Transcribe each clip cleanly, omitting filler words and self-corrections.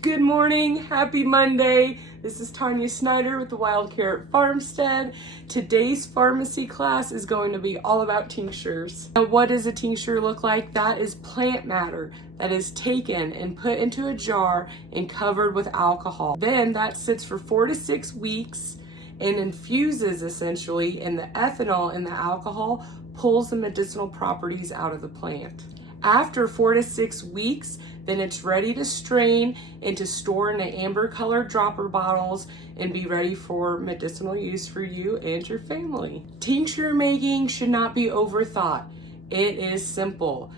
Good morning, happy Monday. This is Tanya Snyder with the Wild Carrot Farmstead. Today's pharmacy class is going to be all about tinctures. Now, what does a tincture look like? That is plant matter that is taken and put into a jar and covered with alcohol. Then that sits for 4 to 6 weeks and infuses essentially, and the ethanol in the alcohol pulls the medicinal properties out of the plant. After 4 to 6 weeks, then it's ready to strain and to store in the amber colored dropper bottles and be ready for medicinal use for you and your family. Tincture making should not be overthought. It is simple.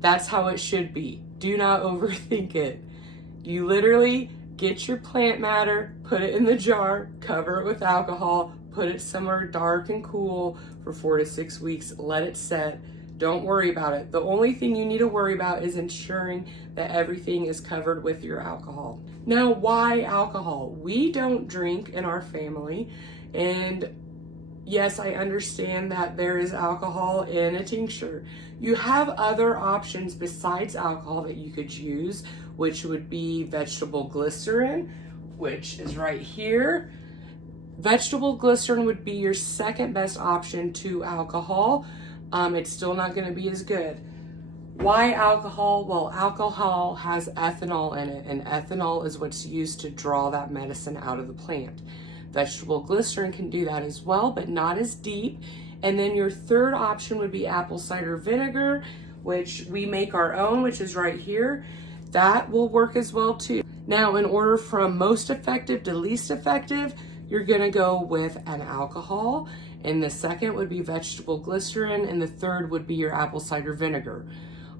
That's how it should be. Do not overthink it. You literally get your plant matter, put it in the jar, cover it with alcohol, put it somewhere dark and cool for 4 to 6 weeks, let it set. Don't worry about it. The only thing you need to worry about is ensuring that everything is covered with your alcohol. Now, why alcohol? We don't drink in our family, and yes, I understand that there is alcohol in a tincture. You have other options besides alcohol that you could use, which would be vegetable glycerin, which is right here. Vegetable glycerin would be your second best option to alcohol. It's still not going to be as good. Why alcohol? Well, alcohol has ethanol in it, and ethanol is what's used to draw that medicine out of the plant. Vegetable glycerin can do that as well, but not as deep. And then your third option would be apple cider vinegar, which we make our own, which is right here. That will work as well too. Now, in order from most effective to least effective, you're gonna go with an alcohol, and the second would be vegetable glycerin, and the third would be your apple cider vinegar.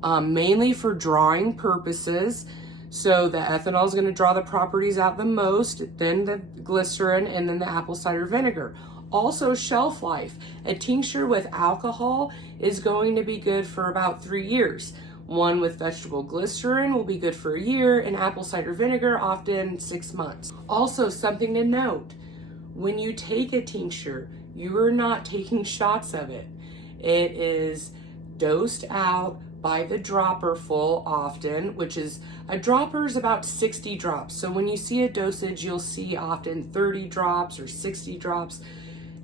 Mainly for drawing purposes. So the ethanol is gonna draw the properties out the most, then the glycerin, and then the apple cider vinegar. Also shelf life. A tincture with alcohol is going to be good for about 3 years. One with vegetable glycerin will be good for a year, and apple cider vinegar often 6 months. Also, something to note, when you take a tincture, you are not taking shots of it. It is dosed out by the dropper full often, which is, a dropper is about 60 drops. So when you see a dosage, you'll see often 30 drops or 60 drops.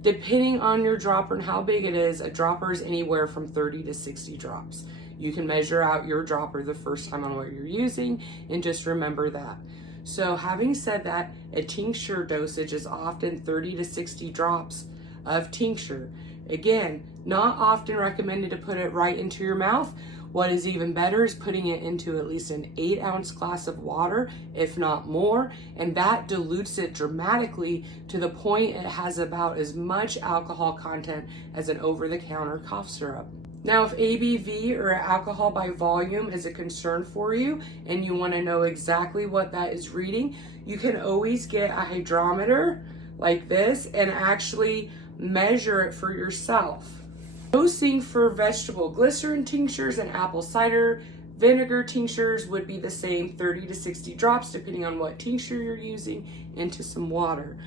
Depending on your dropper and how big it is, a dropper is anywhere from 30 to 60 drops. You can measure out your dropper the first time on what you're using, and just remember that. So having said that, a tincture dosage is often 30 to 60 drops of tincture. Again, not often recommended to put it right into your mouth. What is even better is putting it into at least an 8-ounce glass of water, if not more, and that dilutes it dramatically to the point it has about as much alcohol content as an over-the-counter cough syrup. Now, if ABV or alcohol by volume is a concern for you and you want to know exactly what that is reading, you can always get a hydrometer like this and actually measure it for yourself. Dosing for vegetable glycerin tinctures and apple cider vinegar tinctures would be the same, 30 to 60 drops depending on what tincture you're using, into some water.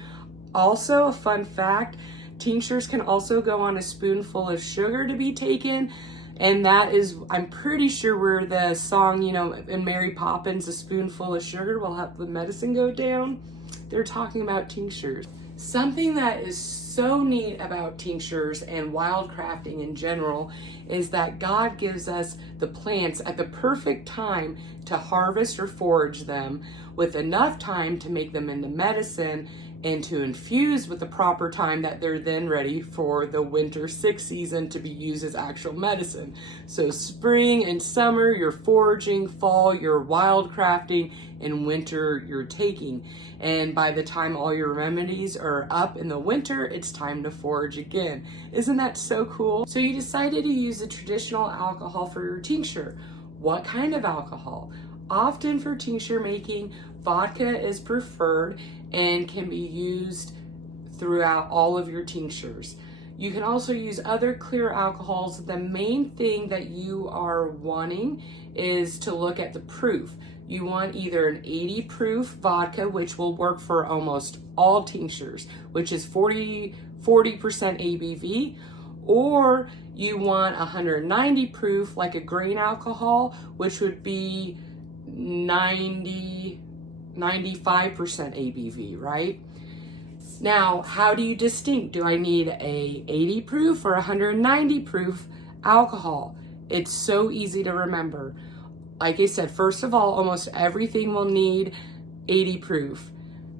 Also, a fun fact, tinctures can also go on a spoonful of sugar to be taken, and that is, I'm pretty sure, where the song, in Mary Poppins, a spoonful of sugar will help the medicine go down. They're talking about tinctures. Something that is so neat about tinctures and wildcrafting in general is that God gives us the plants at the perfect time to harvest or forage them, with enough time to make them into medicine and to infuse with the proper time that they're then ready for the winter sick season to be used as actual medicine. So spring and summer, you're foraging; fall, you're wildcrafting; and winter, you're taking. And by the time all your remedies are up in the winter, it's time to forage again. Isn't that so cool? So you decided to use a traditional alcohol for your tincture. What kind of alcohol? Often for tincture making, vodka is preferred and can be used throughout all of your tinctures. You can also use other clear alcohols. The main thing that you are wanting is to look at the proof. You want either an 80 proof vodka, which will work for almost all tinctures, which is 40% ABV, or you want 190 proof, like a grain alcohol, which would be 90 95% ABV, right? Now, how do you distinct? Do I need a 80 proof or 190 proof alcohol? It's so easy to remember. Like I said, first of all, almost everything will need 80 proof.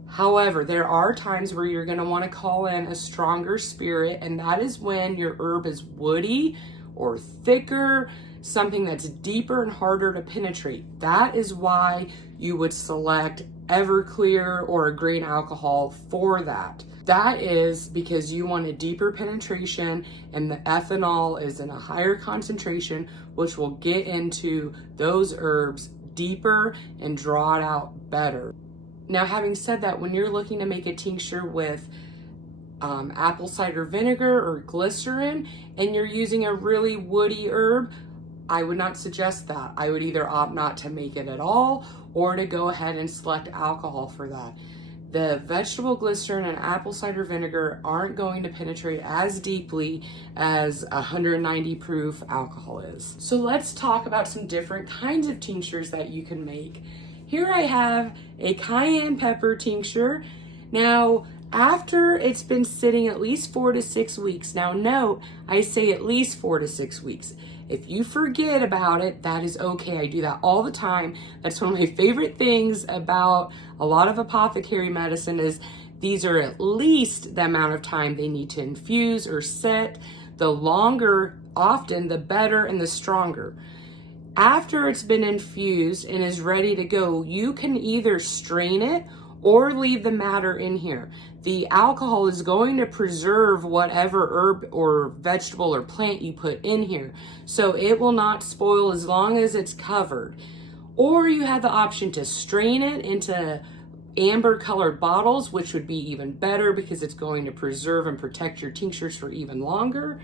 However, there are times where you're going to want to call in a stronger spirit, and that is when your herb is woody or thicker, something that's deeper and harder to penetrate. That is why you would select Everclear or a grain alcohol for that. That is because you want a deeper penetration, and the ethanol is in a higher concentration, which will get into those herbs deeper and draw it out better. Now, having said that, when you're looking to make a tincture with apple cider vinegar or glycerin, and you're using a really woody herb, I would not suggest that. I would either opt not to make it at all or to go ahead and select alcohol for that. The vegetable glycerin and apple cider vinegar aren't going to penetrate as deeply as 190 proof alcohol is. So let's talk about some different kinds of tinctures that you can make. Here I have a cayenne pepper tincture. Now, after it's been sitting at least 4 to 6 weeks, now note, I say at least 4 to 6 weeks. If you forget about it, that is okay. I do that all the time. That's one of my favorite things about a lot of apothecary medicine is these are at least the amount of time they need to infuse or sit. The longer, often, the better and the stronger. After it's been infused and is ready to go, you can either strain it or leave the matter in here. The alcohol is going to preserve whatever herb or vegetable or plant you put in here. So it will not spoil as long as it's covered. Or you have the option to strain it into amber colored bottles, which would be even better because it's going to preserve and protect your tinctures for even longer.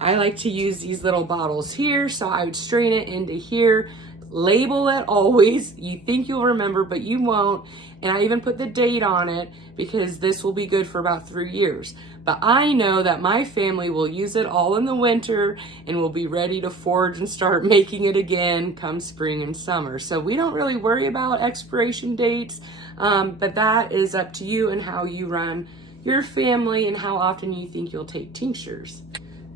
I like to use these little bottles here, so I would strain it into here. Label it always. You think you'll remember, but you won't. And I even put the date on it because this will be good for about 3 years. But I know that my family will use it all in the winter and will be ready to forage and start making it again come spring and summer. So we don't really worry about expiration dates, but that is up to you and how you run your family and how often you think you'll take tinctures.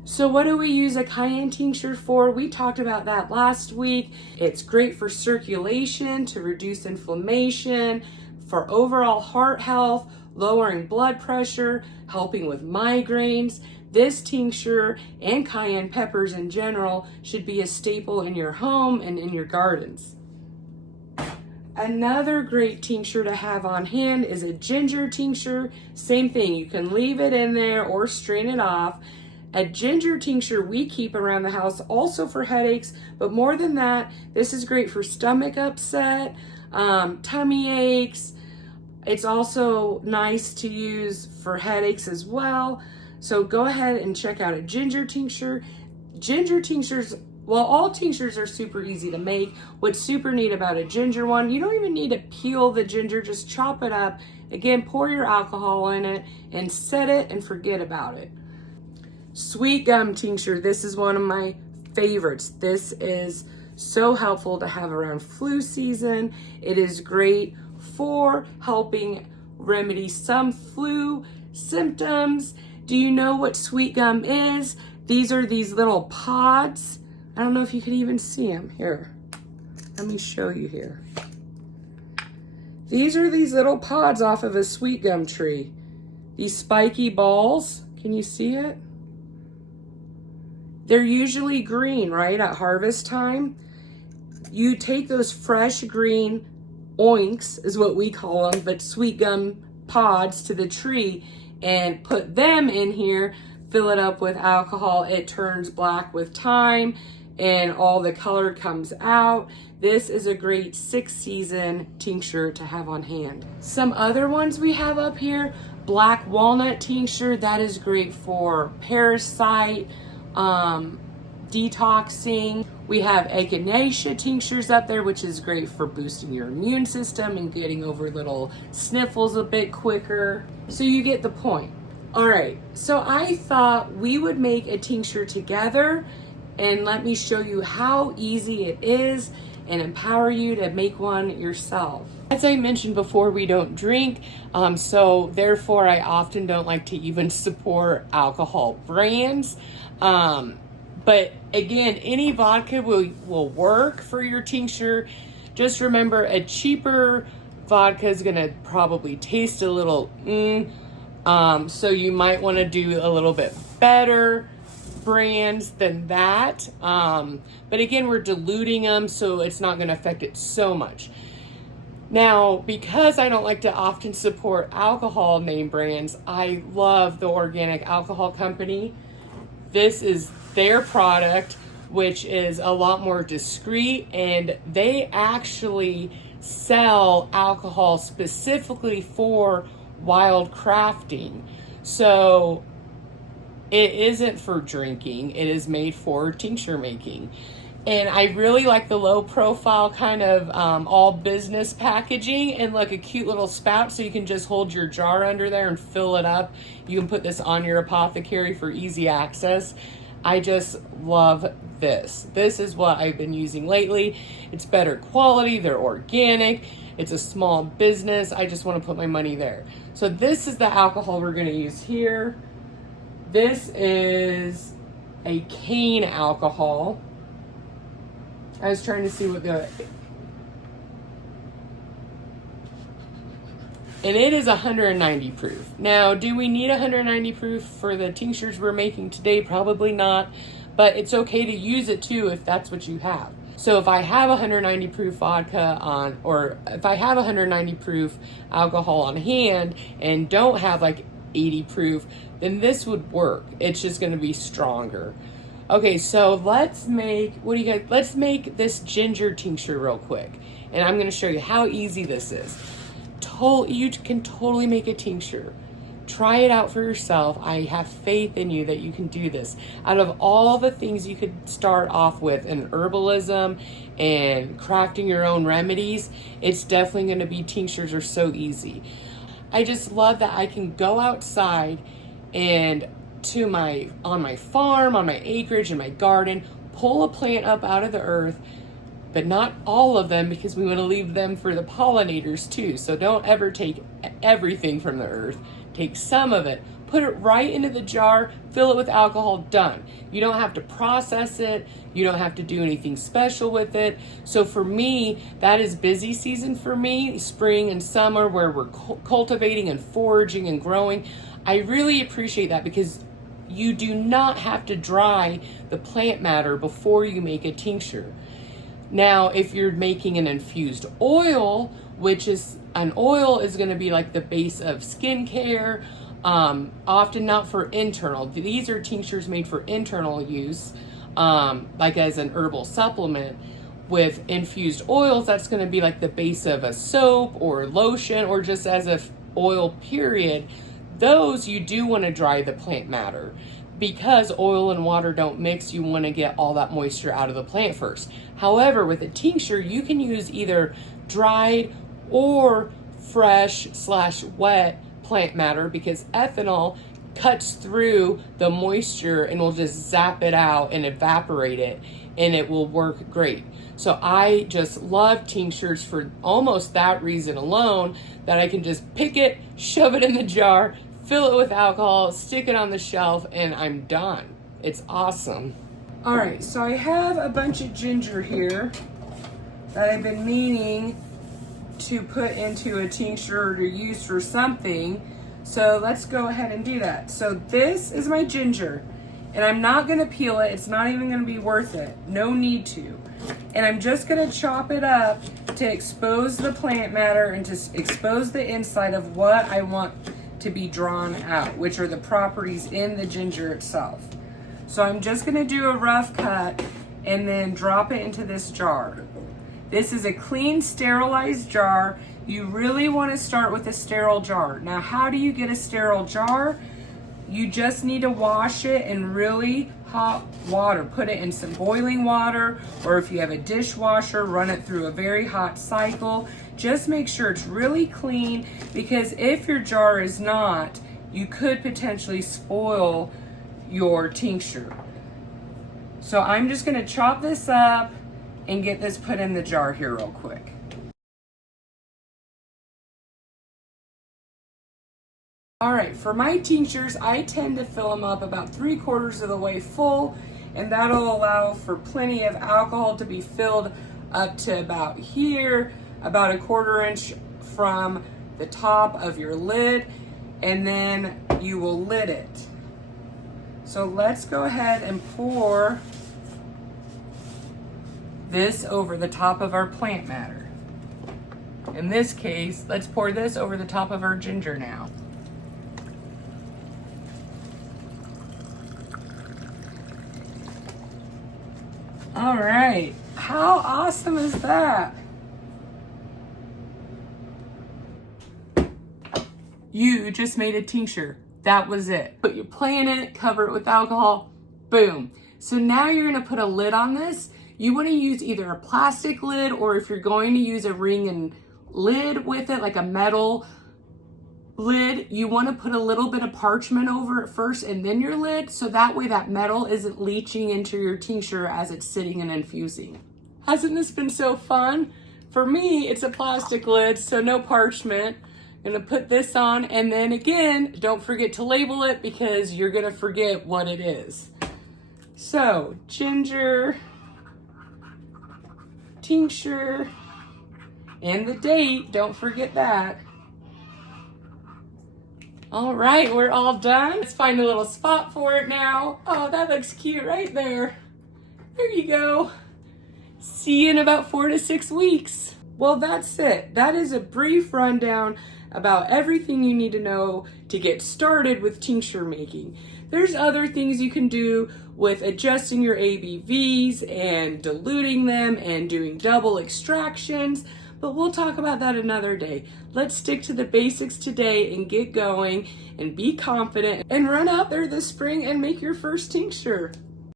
So what do we use a cayenne tincture for? We talked about that last week. It's great for circulation, to reduce inflammation, for overall heart health, lowering blood pressure, helping with migraines. This tincture and cayenne peppers in general should be a staple in your home and in your gardens. Another great tincture to have on hand is a ginger tincture. Same thing, you can leave it in there or strain it off. A ginger tincture we keep around the house also for headaches, but more than that, this is great for stomach upset, tummy aches. It's also nice to use for headaches as well. So go ahead and check out a ginger tincture. Ginger tinctures, well, all tinctures are super easy to make. What's super neat about a ginger one, you don't even need to peel the ginger, just chop it up. Again, pour your alcohol in it and set it and forget about it. Sweet gum tincture, this is one of my favorites. This is so helpful to have around flu season. It is great for helping remedy some flu symptoms. Do you know what sweet gum is? These are these little pods. I don't know if you can even see them. Here, let me show you here. These are these little pods off of a sweet gum tree. These spiky balls, can you see it? They're usually green, right, at harvest time. You take those fresh green oinks, is what we call them, but sweet gum pods to the tree and put them in here, fill it up with alcohol. It turns black with time and all the color comes out. This is a great 6-season tincture to have on hand. Some other ones we have up here, black walnut tincture, that is great for parasite, detoxing. We have echinacea tinctures up there, which is great for boosting your immune system and getting over little sniffles a bit quicker. So you get the point. All right, so I thought we would make a tincture together and let me show you how easy it is and empower you to make one yourself. As I mentioned before, we don't drink, so therefore I often don't like to even support alcohol brands. But again, any vodka will work for your tincture. Just remember, a cheaper vodka is gonna probably taste a little so you might want to do a little bit better brands than that. But again, we're diluting them, so it's not gonna affect it so much. Now, because I don't like to often support alcohol name brands, I love the Organic Alcohol Company. This is their product, which is a lot more discreet, and they actually sell alcohol specifically for wild crafting. So it isn't for drinking, it is made for tincture making. And I really like the low profile kind of all business packaging, and like a cute little spout so you can just hold your jar under there and fill it up. You can put this on your apothecary for easy access. I just love this. This is what I've been using lately. It's better quality, they're organic, it's a small business. I just want to put my money there. So this is the alcohol we're going to use here. This is a cane alcohol. I was trying to see what and it is 190 proof. Now, do we need 190 proof for the tinctures we're making today? Probably not, but it's okay to use it too if that's what you have. So if I have 190 proof vodka on, or if I have 190 proof alcohol on hand and don't have like 80 proof, then this would work. It's just going to be stronger. Okay, so let's make, let's make this ginger tincture real quick. And I'm gonna show you how easy this is. You can totally make a tincture. Try it out for yourself. I have faith in you that you can do this. Out of all the things you could start off with in herbalism and crafting your own remedies, it's definitely gonna be tinctures are so easy. I just love that I can go outside and on my farm, on my acreage, in my garden, pull a plant up out of the earth, but not all of them, because we want to leave them for the pollinators too. So don't ever take everything from the earth. Take some of it, put it right into the jar, fill it with alcohol, done. You don't have to process it. You don't have to do anything special with it. So for me, that is busy season for me, spring and summer, where we're cultivating and foraging and growing. I really appreciate that, because you do not have to dry the plant matter before you make a tincture. Now, if you're making an infused oil, which is an oil is going to be like the base of skincare, often not for internal. These are tinctures made for internal use, like as an herbal supplement. With infused oils, that's going to be like the base of a soap or lotion, or just as a oil period. Those you do want to dry the plant matter, because oil and water don't mix. You want to get all that moisture out of the plant first. However, with a tincture, you can use either dried or fresh/wet plant matter, because ethanol cuts through the moisture and will just zap it out and evaporate it, and it will work great. So I just love tinctures for almost that reason alone, that I can just pick it, shove it in the jar, fill it with alcohol, stick it on the shelf, and I'm done. It's awesome. All right, so I have a bunch of ginger here that I've been meaning to put into a tincture or to use for something. So let's go ahead and do that. So this is my ginger, and I'm not gonna peel it. It's not even gonna be worth it. No need to. And I'm just gonna chop it up to expose the plant matter and to expose the inside of what I want to be drawn out, which are the properties in the ginger itself. So I'm just gonna do a rough cut and then drop it into this jar. This is a clean, sterilized jar. You really wanna start with a sterile jar. Now, how do you get a sterile jar? You just need to wash it in really hot water. Put it in some boiling water, or if you have a dishwasher, run it through a very hot cycle. Just make sure it's really clean, because if your jar is not, you could potentially spoil your tincture. So I'm just gonna chop this up and get this put in the jar here real quick. All right, for my tinctures, I tend to fill them up about 3/4 of the way full, and that'll allow for plenty of alcohol to be filled up to about here, about 1/4 inch from the top of your lid, and then you will lid it. So let's go ahead and pour this over the top of our plant matter. In this case, let's pour this over the top of our ginger now. All right, how awesome is that? You just made a tincture. That was it. Put your plant in it, cover it with alcohol, boom. So now you're gonna put a lid on this. You wanna use either a plastic lid, or if you're going to use a ring and lid with it, like a metal lid, you wanna put a little bit of parchment over it first and then your lid, so that way that metal isn't leaching into your tincture as it's sitting and infusing. Hasn't this been so fun? For me, it's a plastic lid, so no parchment. I'm gonna put this on, and then again, don't forget to label it because you're gonna forget what it is. So, ginger, tincture, and the date, don't forget that. All right, we're all done. Let's find a little spot for it now. Oh, that looks cute right there. There you go. See you in about 4 to 6 weeks. Well, that's it. That is a brief rundown about everything you need to know to get started with tincture making. There's other things you can do with adjusting your ABVs and diluting them and doing double extractions, but we'll talk about that another day. Let's stick to the basics today and get going and be confident and run out there this spring and make your first tincture.